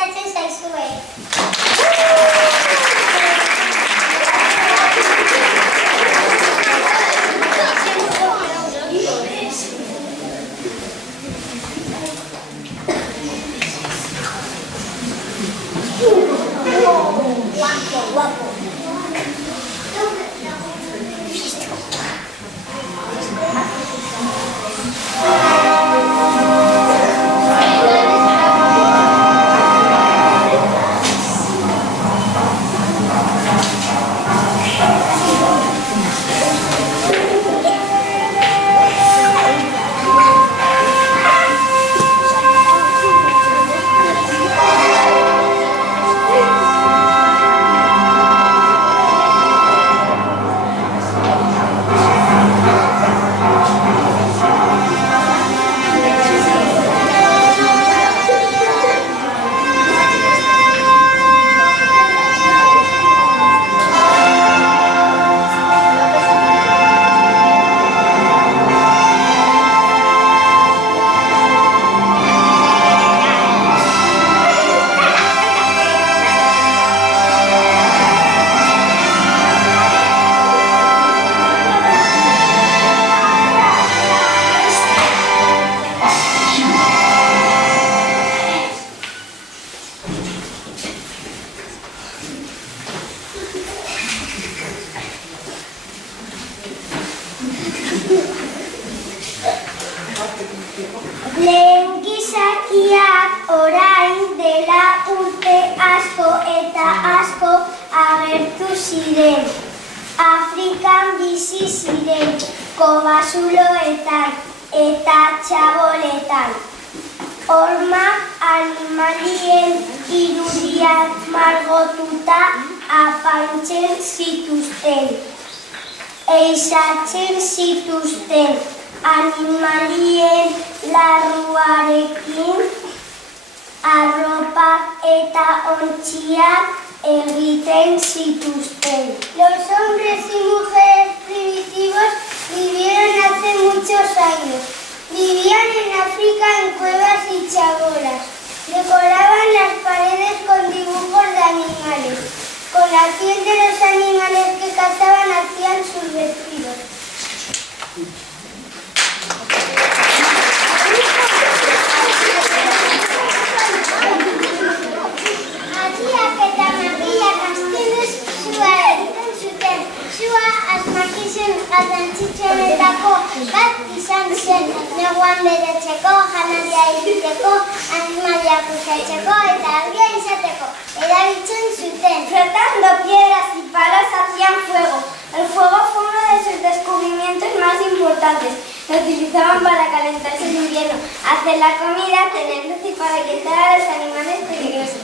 gustatzen zaizue. Guapo. Lehen gizakiak orain dela urte asko eta asko agertu ziren. Afrikan bizi ziren, kobazuloetan eta txaboletan. Hormak animalien irudiak margotuta apaintzen zituzten. Ehizatzen zituzten. Animalien larruarekin arropak eta ontziak egiten zituzten. Los hombres y mujeres primitivos vivieron hace muchos años. Vivían en África en cuevas y chabolas. Decoraban las paredes con dibujos de animales. Con la piel de los animales que cazaban hacían sus vestidos. Garrantzitsuenetako bat izan zen, neguan beretzeko, janaria egiteko, animaliak usatzeko eta argia izateko, erabiltzen zuten. Frotando piedras y palos hacían fuego. El fuego fue uno de sus descubrimientos más importantes. Lo utilizaban para calentarse en invierno, hacer la comida, tener luz y para quitar a los animales peligrosos.